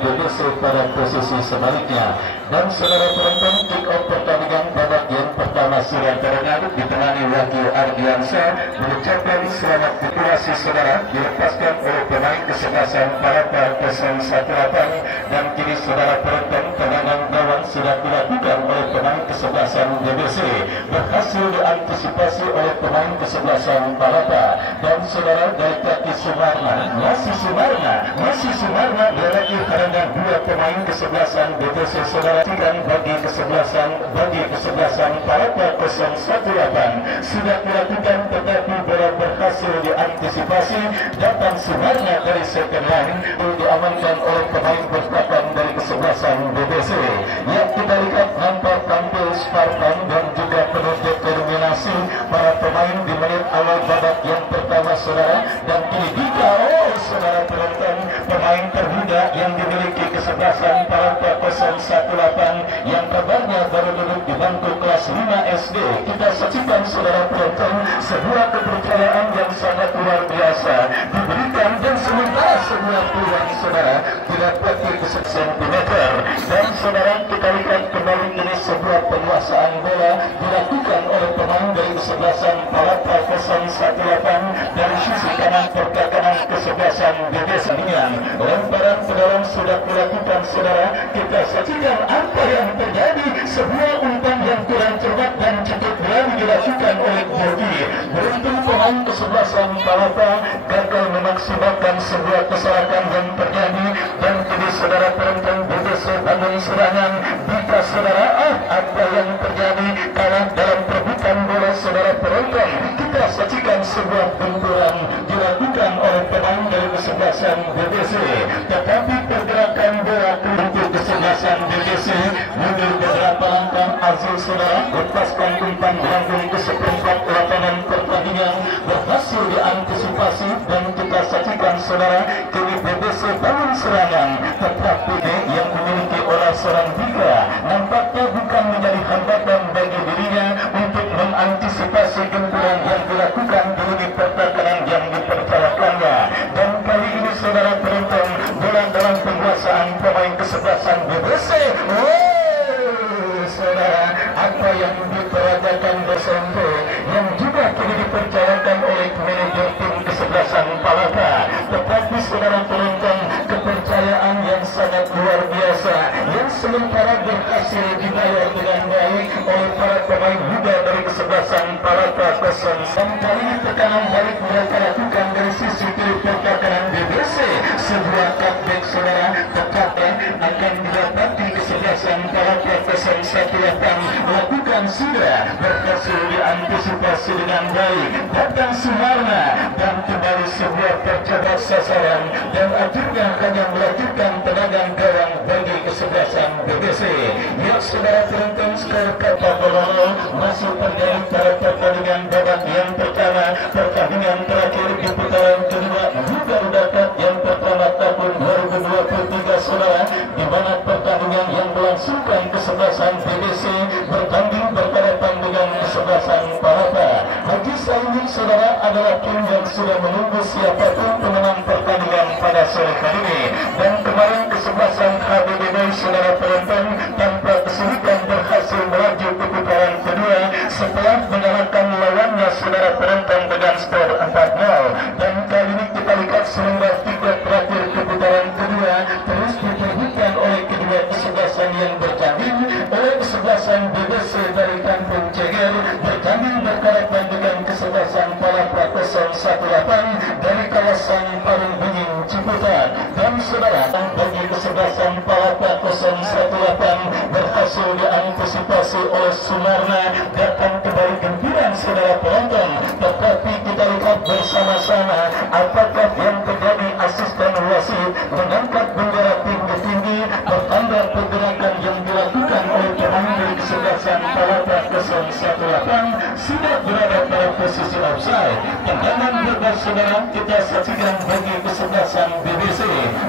BBC pada posisi sebaliknya. Dan saudara penonton, kick off pertandingan babak yang pertama sudah terdengar ditemani Wahyu Ardiansyah mengucapkan selamat populasi saudara dilepaskan oleh pemain kesebelasan Palapa 018. Dan kini saudara penonton, tendangan gawang sudah dilakukan oleh pemain kesebelasan BBC, berhasil diantisipasi oleh pemain kesebelasan Palapa. Dan saudara dari kaki Sumarna, masih Sumarna dia lagi karena dua pemain kesebelasan BBC saudara bagi kesebelasan Palapa 018 sudah dilakukan, tetapi bola berhasil diantisipasi. Datang Sumarna dari second line diamankan oleh pemain berpapan dari kesebelasan BBC. Yang kita lihat nampak tampil Spartan dan juga penuh determinasi para pemain di menit awal babak yang pertama saudara. Dan kini juga saudara penonton, pemain termuda yang dimiliki kesebelasan Palapa 018 yang kabarnya baru duduk di bangku kelas 5 SD. Kita saksikan saudara penonton, sebuah kepercayaan yang sangat luar biasa diberikan, dan sementara semua peluang saudara tidak pakai sentimeter. Dan saudara kita lihat kembali ini sebuah penguasaan bola dilakukan oleh pemain dari kesebelasan Palapa 018 dari sisi kanan pertahanan kesebelasan BBC. Lemparan ke dalam sudah dilakukan saudara. Kita saksikan apa yang terjadi, sebuah umpan yang kurang cermat dan cukup berani dilakukan oleh Bogi. Beruntung pemain kesebelasan Palapa gagal memaksimalkan sebuah kesalahan yang terjadi. Dan kini saudara penonton BBC bangun serangan. Jika saudara apa yang terjadi, kalah dalam perebutan bola saudara penonton. Kita saksikan sebuah benturan dilakukan oleh pemain dari kesebelasan BBC, tetapi pergerakan bola untuk kesebelasan BBC mundur beberapa langkah. Azul saudara lepaskan umpan langsung ke seperempat lapangan pertandingan, berhasil diantisipasi. Dan kita saksikan saudara kini BBC bangun serangan, tetapi yang memiliki olah seorang Bika nampaknya bukan menjadi hambatan bagi dirinya untuk mengantisipasi gempuran yang dilakukan di lini pertahanan yang dipercayakannya. Dan kali ini saudara penonton, bola dalam penguasaan pemain kesebelasan BBC. Saudara, apa yang diperajakan Besembo yang juga kini dipercayakan oleh manajer tim kesebelasan Palapa. Tetapi saudara penonton, kepercayaan yang sangat luar biasa yang sementara berhasil dibayar dengan baik oleh para pemain muda dari kesebelasan Palapa 0. Dan kali ini tekanan balik mereka lakukan dari sisi kiri pertahanan BBC. Sebuah cutback saudara tepatnya akan didapati kesebelasan Palapa 018 lakukan sudah berhasil diantisipasi dengan baik. Datang Sumarna dan kembali sebuah percobaan sasaran, dan akhirnya hanya melakukan tendangan gawang bagi kesebelasan BBC. Ya saudara penonton, skor kapal masih terjadi pada pertandingan babak yang pertama. Pertandingan terakhir di putaran kedua Garuda Cup yang pertama tahun 2023 saudara, di mana pertandingan yang melangsungkan kesebelasan BBC bertanding berhadapan dengan kesebelasan Palapa. Bagi saya ini saudara adalah tim yang sudah menunggu siapapun pemenang pertandingan pada sore hari ini. Dan kemarin kesebelasan HBDB saudara penonton tanpa kesulitan berhasil melaju ke putaran kedua setelah mengalahkan lawannya saudara penonton dengan skor 4-0. Dan kali ini kita lihat selembar tiket terakhir ke putaran kedua terus diperbutkan oleh kedua kesebelasan yang bertanding. Oleh kesebelasan BBC dari Kampung Ceger bertanding berhadapan dengan kesebelasan Palapa 018 dari kawasan Parung Bening Ciputat. Dan saudara, bagi kesebelasan Palapa 018 berhasil diantisipasi oleh Sumarna. Datang kembali gempiran saudara penonton, tetapi kita lihat bersama-sama apakah yang terjadi. Asisten wasit mengangkat bendera tinggi-tinggi pertanda pergerakan yang dilakukan oleh pemain dari kesebelasan Palapa 018 sudah berada pada posisi offside. Tendangan bebas saudara kita saksikan bagi kesebelasan BBC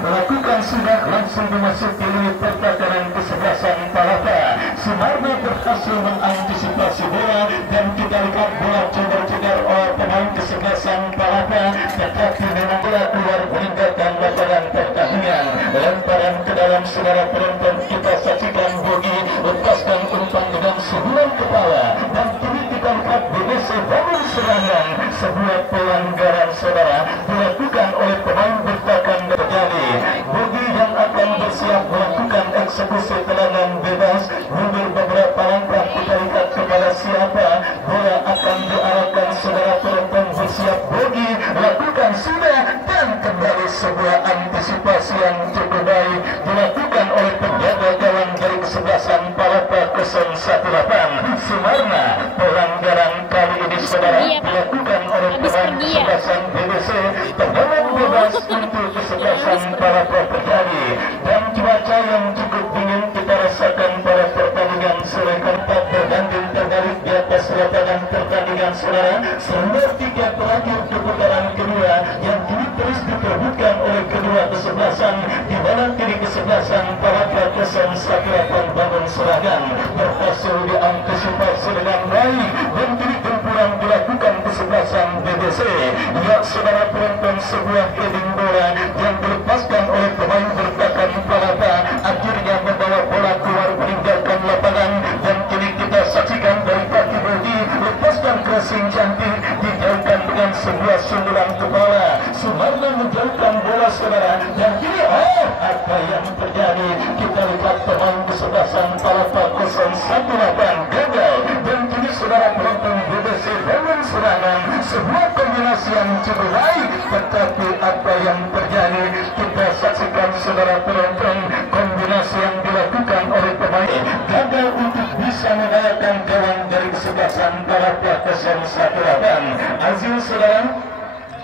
lakukan sudah langsung memasuki lini pertahanan kesebelasan Palapa. Sumarna berhasil mengantisipasi bola dan kita lihat bola coba-coba oleh pemain kesebelasan Palapa, tetapi memang bola keluar meninggalkan lapangan pertandingan. pertandingan. Lemparan ke dalam saudara penonton, kita saksikan Bogi lepaskan umpan dengan sebulan kepala dan kini kita lihat BBC bangun serangan. Sebuah pelanggaran saudara dilakukan oleh pemain bertahan terjadi. Bogi yang akan bersiap melakukan eksekusi tendangan bebas mundur beberapa langkah, kita lihat kepada siapa bola akan diarahkan. Saudara penonton bersiap, Bogi lakukan sudah dan kembali sebuah antisipasi yang cukup baik dilakukan oleh penjaga gawang dari kesebelasan Palapa 018 Sumarna. Pelanggaran kali ini saudara dilakukan oleh pemain kesebelasan BBC. Tendangan bebas untuk kesebelasan Palapa terjadi dan cuaca yang cukup dingin kita rasakan pada pertandingan sore keempat berbanding terbalik di atas lapangan pertandingan saudara. Sehingga 3 terakhir di putaran kedua yang kini terus diperbutkan oleh kedua kesebelasan, di mana kini kesebelasan Palapa 018 bangun serangan berhasil diantisipasi dengan baik dan kini gempuran dilakukan kesebelasan BBC. Ya saudara penonton, sebuah heading bola yang dilepaskan oleh pemain bertahan Palapa akhirnya membawa bola keluar meninggalkan lapangan dan kini kita saksikan dari kaki Bogi lepaskan crossing cantik dijauhkan dengan sebuah sundulan kepala. Sumarna menjauhkan bola saudara dan kini apa yang terjadi? Kita lihat pemain kesebelasan Palapa 018 gagal dan kini saudara penonton BBC bangun serangan. Sebuah kombinasi yang cukup baik, tetapi apa yang terjadi? Kita saksikan saudara penonton, kombinasi yang dilakukan oleh pemain gagal untuk bisa mengalahkan gawang dari kesebelasan Palapa 018. Azil saudara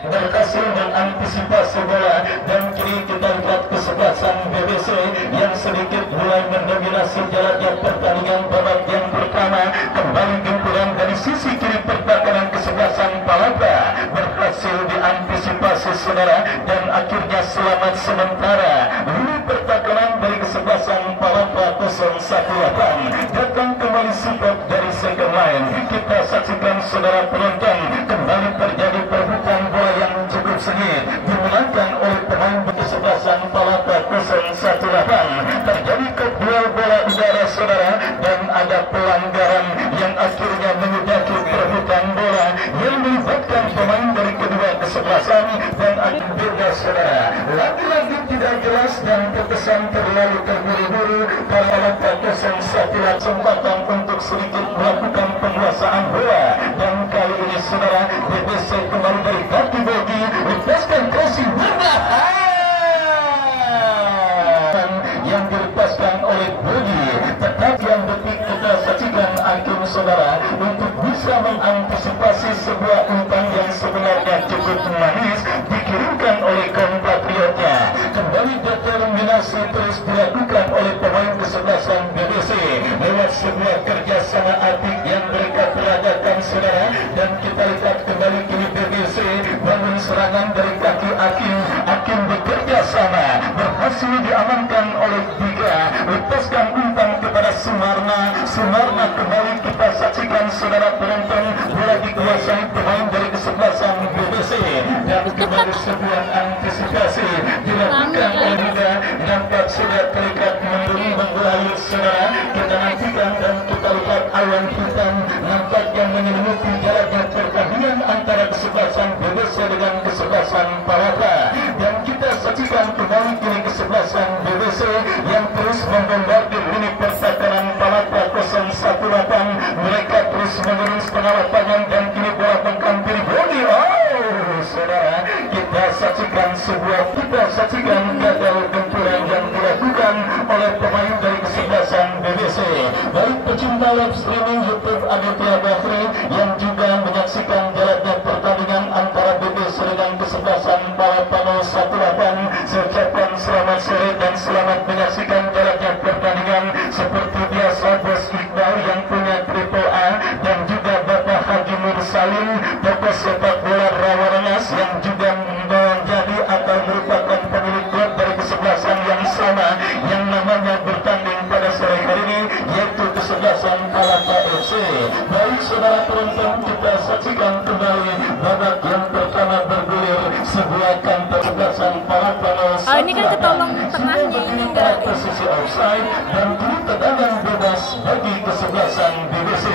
berhasil mengantisipasi bola dan kini kita lihat kesebelasan BBC yang sedikit mulai mendominasi jalannya pertandingan babak yang pertama. Kembali gempuran dari sisi kiri pertahanan kesebelasan Palapa berhasil diantisipasi saudara dan akhirnya selamat sementara. Lini pertahanan dari kesebelasan Palapa 018 datang kembali support dari second line. Kita saksikan saudara penonton, kembali terjadi perebutan bola yang cukup sengit dimenangkan oleh pemain kesebelasan Palapa 018. Terjadi kedual bola udara saudara dan ada pelanggaran yang akhirnya menyebabkan perebutan bola yang melibatkan pemain dari kedua kesebelasan dan akhirnya saudara lagi-lagi tidak jelas dan terkesan terlalu terburu-buru. Palapa 018 kesempatan untuk sedikit melakukan penguasaan bola dan kali ini saudara BBC kembali dari kaki Bogi lepaskan crossing yang dilepaskan oleh Bogi. Tetapi yang detik kita saksikan akhir saudara untuk bisa mengantisipasi sebuah umpan yang sebenarnya cukup manis dikirimkan oleh kompatriotnya. Kembali determinasi terus dilakukan oleh pemain kesebelasan BBC lewat sebuah kerjasama apik yang mereka peragakan saudara dan kita lihat kembali kini BBC bangun serangan dari kaki Akim bekerja sama berhasil diamankan oleh Tiga, lepaskan umpan kepada Sumarna kembali kita saksikan saudara penonton bola dikuasai pemain dari kesebelasan BBC dan kembali sebuah antisipasi dilakukan oleh Tiga. Nampak sudah terikat mendung menggelayu saudara. Kita nantikan dan kita lihat awan hitam nampak yang menyelimuti jalannya pertandingan antara kesebelasan BBC dengan kesebelasan Palapa dan kita saksikan kembali kini kesebelasan BBC yang terus membombardir lini pertahanan Palapa 018. Mereka terus menerus tengah lapangan dan kini bola menghampiri Bogi. Saudara, kita saksikan gagal gempuran yang dilakukan oleh pemain dari kesebelasan BBC. Baik pecinta live streaming YouTube Aditya Bakri yang juga menyaksikan jalannya pertandingan antara BBC dengan kesebelasan Palapa 018, saya ucapkan selamat sore dan selamat menyaksikan jalannya pertandingan. Seperti biasa Bos Iqbal yang punya Triple A dan juga Bapak Haji Mursalim tokoh sepak bola Rawarenas yang juga menjadi atau merupakan pemilik klub dari kesebelasan yang sama yang namanya bertanding pada sore hari ini yaitu kesebelasan Palapa FC. Baik saudara penonton, kita saksikan kembali babak yang pertama bergulir sebuah kantor kesebelasan Palapa 018. Ini kan ketolong offside dan kini tendangan bebas bagi kesebelasan BBC.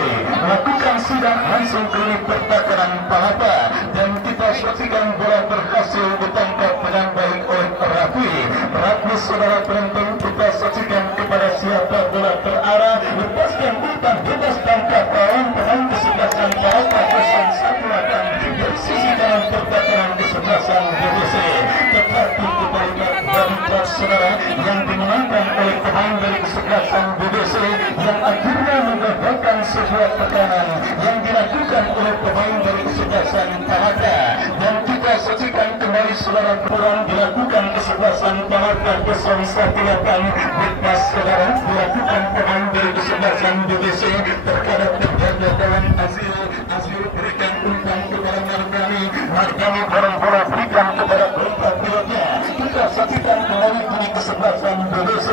Lakukan sidang langsung ke pertakaran Palapa dan kita saksikan bola berhasil ditangkap dengan baik oleh Rafi. Rafi saudara penonton, kita saksikan kepada siapa bola terarah, lepaskan umpan bebas tangkap kawan pemain kesebelasan Palapa 01 dari sisi kanan pertakaran kesebelasan BBC. Tetapi kita lihat dari kelas saudara yang dimenangkan oleh pemain dari kesebelasan BBC yang akhirnya mendapatkan sebuah tekanan yang dilakukan oleh pemain dari kesebelasan Palapa. Dan kita saksikan kembali saudara kurang dilakukan kesebelasan Palapa 01 lepas saudara dilakukan pemain dari kesebelasan BBC terhadap terjaga dalam Azil berikan umpan kepada Margani bola berikan kepada perempat pilotnya. Kita saksikan kembali kini kesebelasan BBC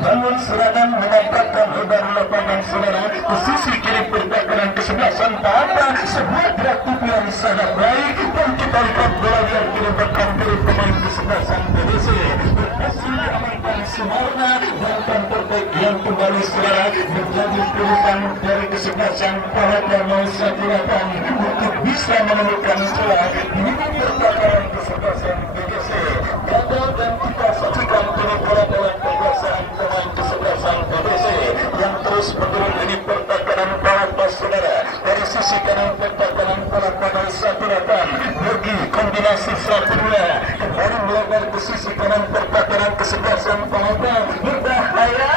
bangun serangan menampakkan lebar lapangan saudara ke sisi kiri pertakaran kesebelasan Palapa. Sebuah gerak tubuh yang sangat baik dan kita lihat bola yang dilebarkan dari pemain kesebelasan BBC berhasil diamankan Sumarna dan terbaik yang kembali saudara menjadi pilihan dari kesebelasan Palapa 01 untuk bisa menemukan celah di pertakaran kesebelasan BBC. Gagal dan kita saksikan kini bola dalam penguasaan pemain kesebelasan BBC yang terus menurun di pertakaran Palapa saudara dari sisi kanan pertakaran Palapa 01 bagi kombinasi 1-2 kembali melebar ke sisi kanan pertakaran kesebelasan Palapa. Berbahaya,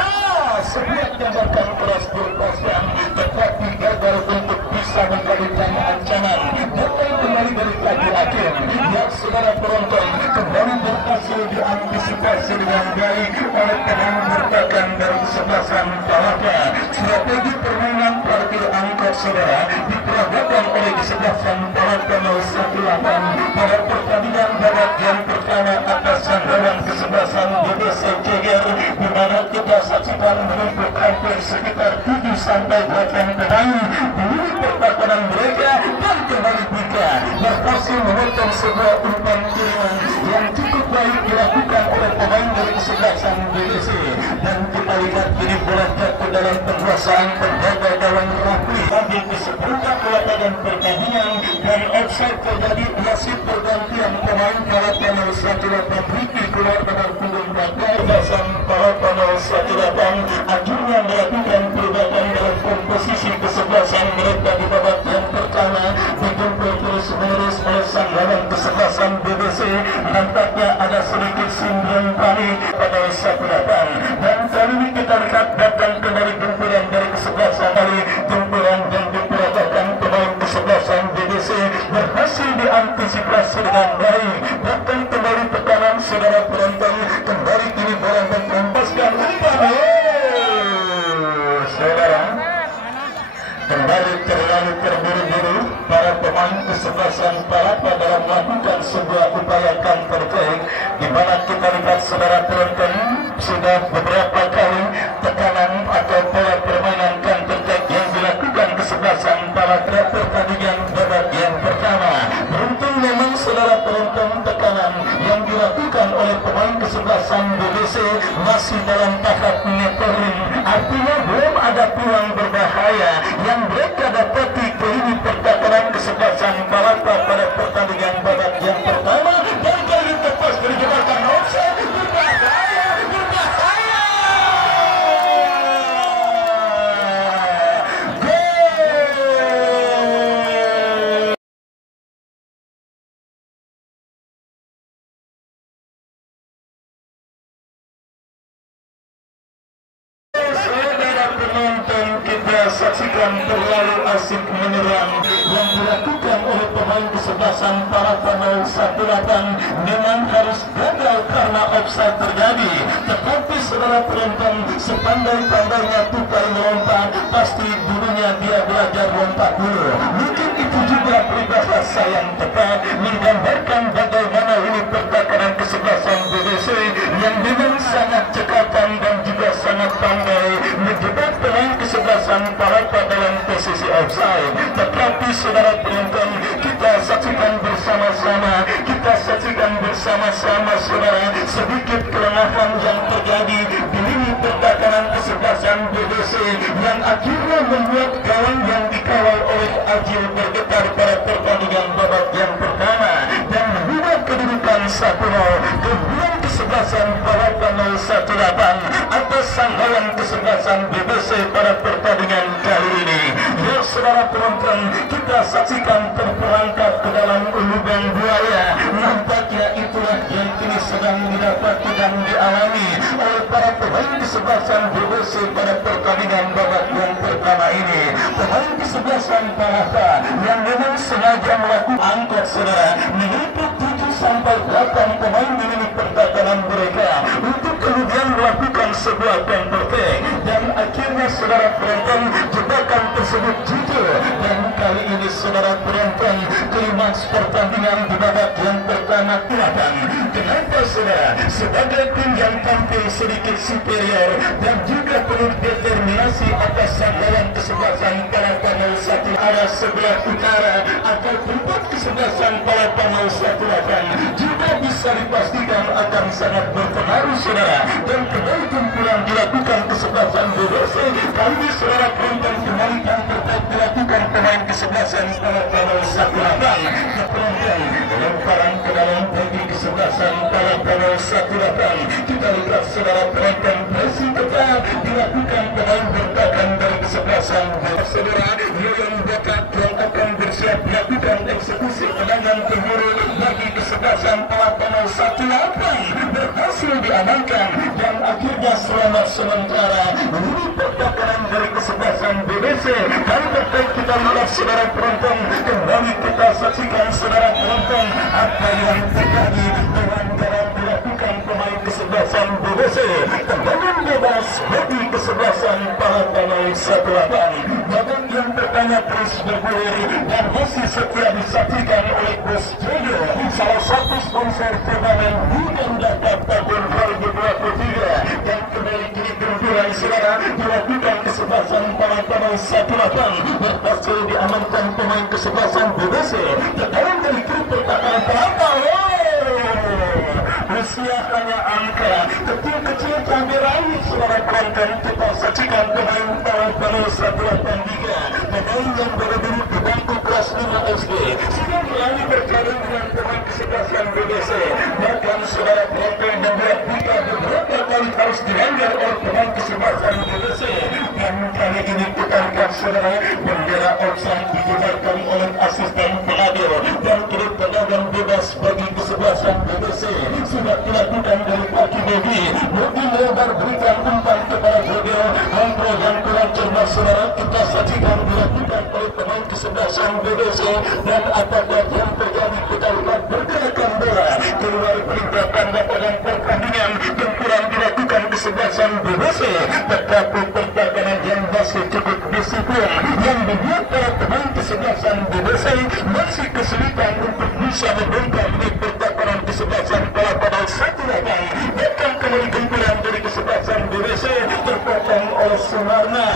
sebuah tembakan keras dilepaskan tetapi gagal untuk bisa menjadikan ancaman. Datang kembali dari kaki hakim yang saudara penonton kembali berhasil diantisipasi dengan baik oleh pemain bertahan dari kesebelasan Palapa. Strategi permainan parkir angkot saudara diperagakan oleh kesebelasan Palapa 01 pada pertandingan babak yang pertama atas sandaran kesebelasan BBC Ceger, di mana kita saksikan menumpuk hampir sekitar 7-8 pemain di pertahanan mereka dan kembali kita berhasil memotong sebuah umpan kiriman yang cukup baik dilakukan oleh pemain dari kesebelasan BBC. Dan kita lihat kini bola jatuh dalam penguasaan penjaga gawang Rafi sambil disebutkan bola dan pertandingan dan offside terjadi hasil pergantian pemain Palapa 01 Riki keluar dengan punggung belakang. Kesebelasan Palapa 01 akhirnya melakukan perubahan dalam komposisi kesebelasan mereka di babak yang pertama dijemput terus-menerus oleh sandaran kesebelasan BBC. Nampaknya ada sedikit sindrom panik pada 18 dan kali ini kita lihat datang kembali jempuran dari kesebelasan kali jempuran dan diperagakan pemain kesebelasan BBC berhasil diantisipasi dengan baik. Datang kembali tekanan saudara penonton kembali kini bola menempaskan umpan saudara kembali terlalu terburu-buru para pemain kesebelasan Palapa dalam melakukan sebuah upaya counter attack di mana kita lihat saudara penonton sudah beberapa kali tekanan atau pola permainan counter attack yang dilakukan kesebelasan Palapa pertandingan babak yang pertama. Beruntung memang saudara penonton tekanan yang dilakukan oleh pemain kesebelasan BBC masih dalam tahap metering, artinya belum ada peluang berbahaya yang mereka dapati ke ini pertakaran kesebelasan Palapa pada pertandingan babak yang pertama. Dan kali tepas dari jebakan offside. Berbahaya, berbahaya. Penonton kita saksikan terlalu asik menyerang yang dilakukan oleh pemain kesebelasan Palapa 01 memang harus gagal karena offside terjadi. Tetapi saudara penonton sepandai-pandainya tukar melompat pasti dulunya dia belajar lompat dulu. Mungkin itu juga peribahasa yang tepat menggambarkan bagaimana ini pertakaran kesebelasan BBC yang memang sangat cekatan dan juga sangat pandai menjebak pemain kesebelasan Palapa dalam posisi offside. Tetapi saudara penonton kita saksikan bersama-sama saudara sedikit kelemahan yang terjadi di lini membuat gawang yang dikawal oleh Agil bergetar pada pertandingan babak yang pertama dan mengubah kedudukan 1-0. Kemudian kesebelasan Balapan 018 atas sang lawan kesebelasan BBC pada pertandingan kali ini. Ya saudara penonton, kita saksikan terperangkap ke dalam lubang buaya. Nampaknya itulah yang kini sedang didapati dan dialami oleh para pemain kesebelasan BBC pada pertandingan babak yang pertama ini. Pemain kesebelasan Palapa yang memang sengaja melakukan angkat saudara menyebut 7-8 pemain di lini pertahanan mereka untuk kemudian melakukan sebuah counter attack dan akhirnya saudara penonton jebakan tersebut jujur dan kali ini saudara penonton klimaks pertandingan di babak yang pertama kelihatan. Kenapa saudara? Sebagai tim yang tampil sedikit superior dan juga penuh determinasi atas sanggalan kesebelasan Palapa 01 arah sebelah utara atau tempat kesebelasan Palapa 018 juga bisa dipastikan akan sangat berpengaruh saudara dan kembali kumpulan dilakukan kesebelasan BBC. Kali ini saudara penonton kembali yang tetap dilakukan pemain kesebelasan Palapa 018. Penonton lemparan ke dalam bagi kesebelasan Palapa 018. Kita lihat saudara penonton pressing ketat dilakukan pemain bertahan dari kesebelasan saudara yang dekat yang akan bersiap melakukan eksekusi tendangan peluru bagi kesebelasan Palapa 018 berhasil diamankan dan akhirnya selamat sementara. Ini pertahanan dari kesebelasan BBC. Kali ini kita lihat saudara penonton, kembali kita saksikan saudara penonton apa yang terjadi dengan dalam dilakukan pemain kesebelasan BBC. Tendangan bebas bagi kesebelasan Palapa 018. Babak yang pertama terus bergulir dan masih setia disaksikan oleh Bos Jojo, salah satu sponsor turnamen bukan dapat tahun 2023 dan kembali kini benturan saudara dilakukan kesebelasan Palapa 018 berhasil diamankan pemain kesebelasan BBC. Tekanan dari klub pertahanan Palapa usia hanya angka kecil-kecil kamerain saudara penonton. Kita saksikan pemain Palapa 018 pemain yang berdiri di bangku kelas 5 SD sudah mulai bertarung dengan pemain kesebelasan BBC. Bahkan saudara penonton membuat kita beberapa kali harus dilanggar oleh pemain kesebelasan BBC dan kali ini kita lihat saudara bendera offside dikibarkan oleh asisten pengadil dan kini tendangan bebas bagi kesebelasan BBC sudah dilakukan dari kaki Bobi. Bobi lebar berikan umpan kepada Jogel Andro yang kurang cerdas saudara. Kita saksikan dilakukan oleh pemain kesebelasan BBC dan apakah yang terjadi kita lihat pergerakan bola keluar perintah tanda pada pertandingan yang kurang dilakukan kesebelasan BBC. Tetapi pertahanan yang masih cukup disiplin yang membuat para pemain kesebelasan BBC masih kesulitan untuk bisa membongkar di pertahanan kesebelasan Palapa 018. Bahkan kembali kumpulan dari kesebelasan BBC terpotong oleh Sumarna.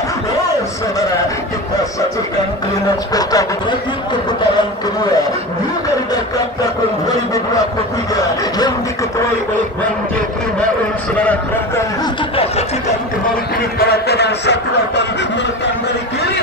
Saudara, kita saksikan klimaks pertandingan lanjut ke putaran kedua di Garuda Cup tahun 2023 yang diketuai oleh Bang Jeffrey Maun. Saudara penonton, kita saksikan kembali kini Palapa 018 merekam dari kiri.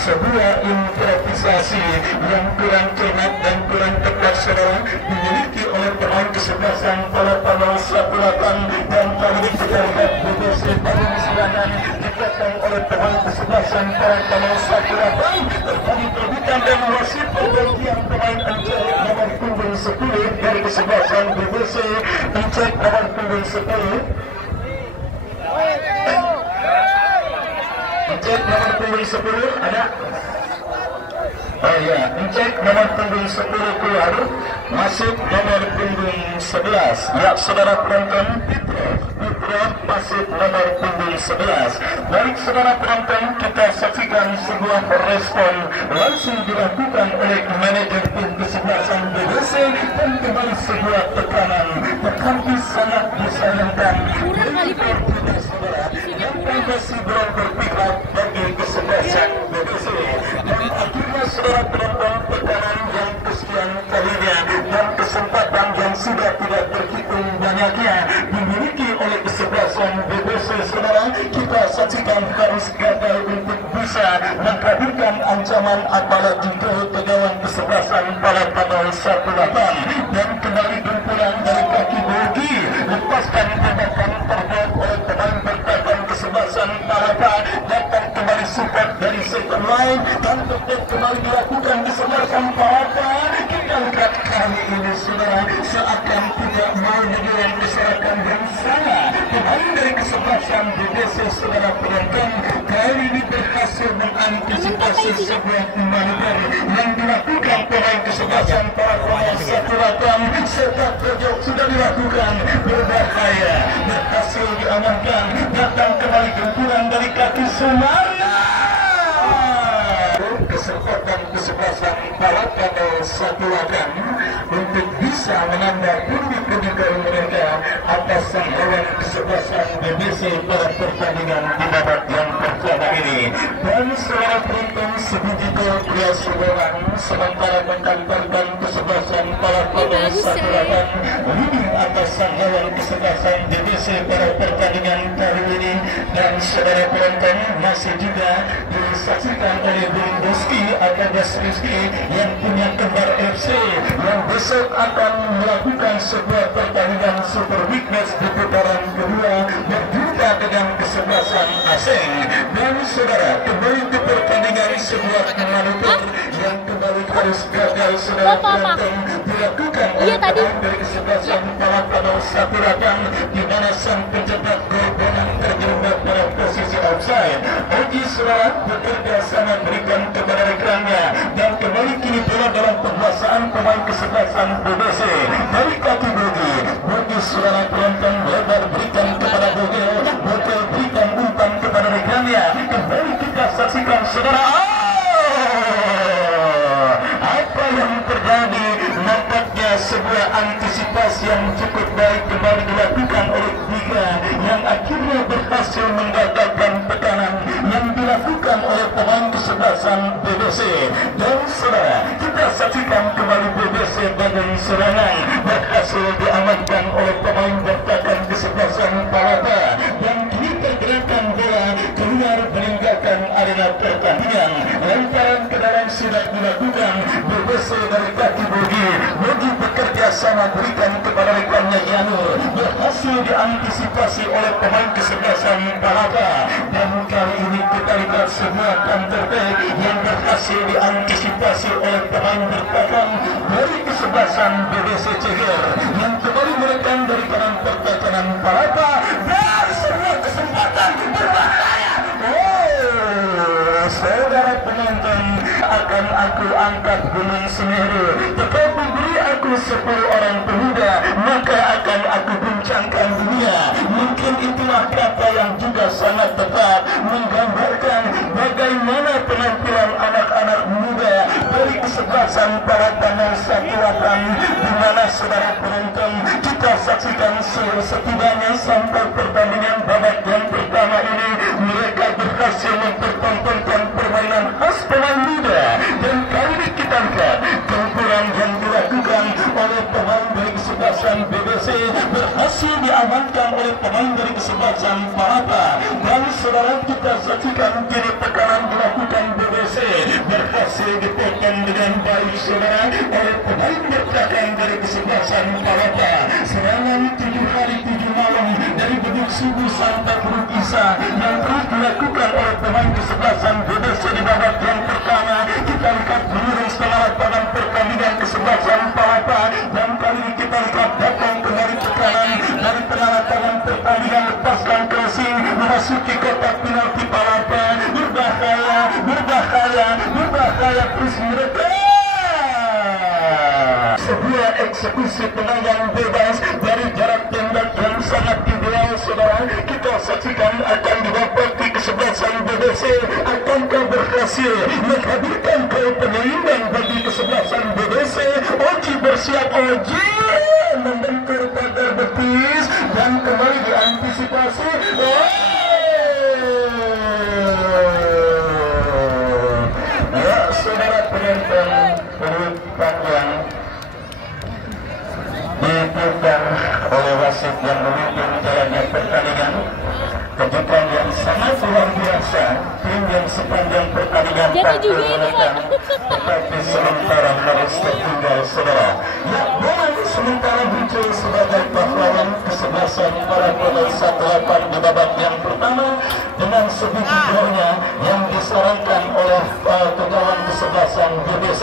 Sebuah improvisasi yang kurang cermat dan kurang tepat saudara dimiliki oleh pemain kesebelasan Palapa 018 dan kali ini kita lihat BBC baru serangan dikatakan oleh pemain kesebelasan Palapa 018 terjadi perebutan dan wasit pergantian pemain Encek nomor punggung 10 dari kesebelasan BBC. Encek nomor punggung 10 Encek nomor punggung 10 ada. Oh ya, Encek nomor punggung 10 keluar, masuk nomor punggung 11. Ya, saudara penonton, Putra masuk nomor punggung 11. Baik saudara penonton, kita saksikan sebuah respon langsung dilakukan oleh manajer tim kesebelasan BBC dan kembali sebuah tekanan, tetapi sangat disayangkan. Yang masih belum berpihak bagi kesebelasan BBC dan akhirnya saudara penonton tekanan yang kesekian kalinya dan kesempatan yang sudah tidak terhitung banyaknya dimiliki oleh kesebelasan BBC saudara, kita saksikan harus gagal untuk bisa menghadirkan ancaman apalagi ke gawang kesebelasan pada 1-8 dan kembali kumpulan dari kaki bogi lepaskan tembakan terbuat oleh pemain bertahan kesebelasan Palapa, datang kembali support dari second line dan kembali dilakukan kesebelasan Palapa. Kita lihat kali ini saudara seakan tidak mau menyerang masyarakat yang salah. Pemain dari kesebelasan BBC saudara penonton kali ini berhasil mengantisipasi sebuah manuver yang dilakukan pemain kesebelasan Palapa 1-8 serta terjauh sudah dilakukan berbahaya, berhasil diamankan, datang kembali kumpulan dari kaki Sumarna. Kesempatan kesebelasan Palapa 1-8 untuk bisa menambah pundi-pundi mereka atas sanggawan kesebelasan BBC pada pertandingan di babak yang pertama ini. Dan suara penonton sebiji gol pria seorang sementara mengantarkan kesebelasan Palapa 1-8 leading atas sanggawan kesebelasan BBC pada pertandingan kali ini. Dan saudara penonton masih juga disaksikan oleh Bung Doski Akadas Rizky yang punya kembar FC yang besok akan melakukan sebuah pertandingan Super Weakness di putaran kedua berjumpa dengan kesebelasan asing. Dan saudara kembali ke pertandingan sebuah manuver yang kembali harus gagal saudara penonton dilakukan oleh pemain dari kesebelasan Palapa 1-8 di mana sang pencetak gol Bonang terjebak pada posisi offside. Oji saudara bekerja sama berikan kepada rekannya dan kembali kini bola dalam penguasaan pemain kesebelasan BBC dari kaki Bogi. Bogi saudara penonton lebar berikan kepada Bogi, Bogi berikan umpan kepada rekannya. Kembali kita saksikan saudara. Apa yang terjadi? Nampaknya sebuah antisipasi yang cukup baik kembali dilakukan oleh Liga yang akhirnya berhasil menggagalkan tekanan yang dilakukan oleh pemain kesebelasan BBC. Dan saudara, kita saksikan kembali BBC badan serangan berhasil diamankan oleh pemain bertahan kesebelasan Palapa dan kini pergerakan bola keluar meninggalkan arena pertandingan. Lemparan ke dalam sudah dilakukan BBC dari kaki Bogi. Bogi bekerja sama berikan kepada rekannya Yanur, berhasil diantisipasi oleh pemain kesebelasan Palapa. Dan kali ini kita lihat semua counter back yang berhasil diantisipasi oleh pemain bertahan dari kesebelasan BBC Ceger yang kembali menekan dari kanan pertahanan Palapa dan sebuah kesempatan berbahaya. Saudara penonton, akan aku angkat Gunung Semeru, tetapi beri aku 10 orang pemuda, maka akan aku guncangkan dunia. Mungkin itulah kata yang juga sangat tepat menggambarkan bagaimana penampilan anak-anak muda dari kesebelasan Palapa 1-8 di mana saudara penonton kita saksikan setidaknya sampai pertandingan babak yang pertama ini mereka berhasil mempertontonkan permainan khas pemain muda. Dan kali ini kita lihat campuran yang dilakukan oleh pemain dari kesebelasan BBC berhasil diamankan oleh pemain dari kesebelasan Palapa. Dan saudara kita saksikan kini tekanan dilakukan BBC berhasil dipotong dengan baik saudara oleh pemain bertahan dari kesebelasan Palapa. Serangan 7 hari 7 malam dari beduk subuh sampai beduk isya yang terus dilakukan oleh pemain kesebelasan BBC di babak yang pertama. Kita lihat menurun setengah lapangan pertandingan kesebelasan Palapa dan kali ini kita lihat datang kembali tekanan dari tengah lapangan pertandingan lepaskan crossing memasuki kotak penalti Palapa. Berbahaya, berbahaya, berbahaya terus mereka. Sebuah eksekusi tendangan bebas dari jarak tembak yang sangat ideal saudara. Kita saksikan akan didapati kesebelasan BBC. Akankah berhasil menghadirkan gol penyeimbang bagi kesebelasan BBC? Oji bersiap, Oji membentur pagar betis dan kembali diantisipasi. Ya saudara penonton, perut panjang diputar oleh wasit yang memimpin jalannya pertandingan. kejutan yang sangat luar biasa, tim yang sepanjang pertandingan tak terkalahkan, tetapi sementara harus tertinggal saudara. Ya, memang sementara muncul sebagai pahlawan kesebelasan para pemain 18 di babak yang pertama dengan sebiji golnya yang disarankan oleh kegawan kesebelasan BBC.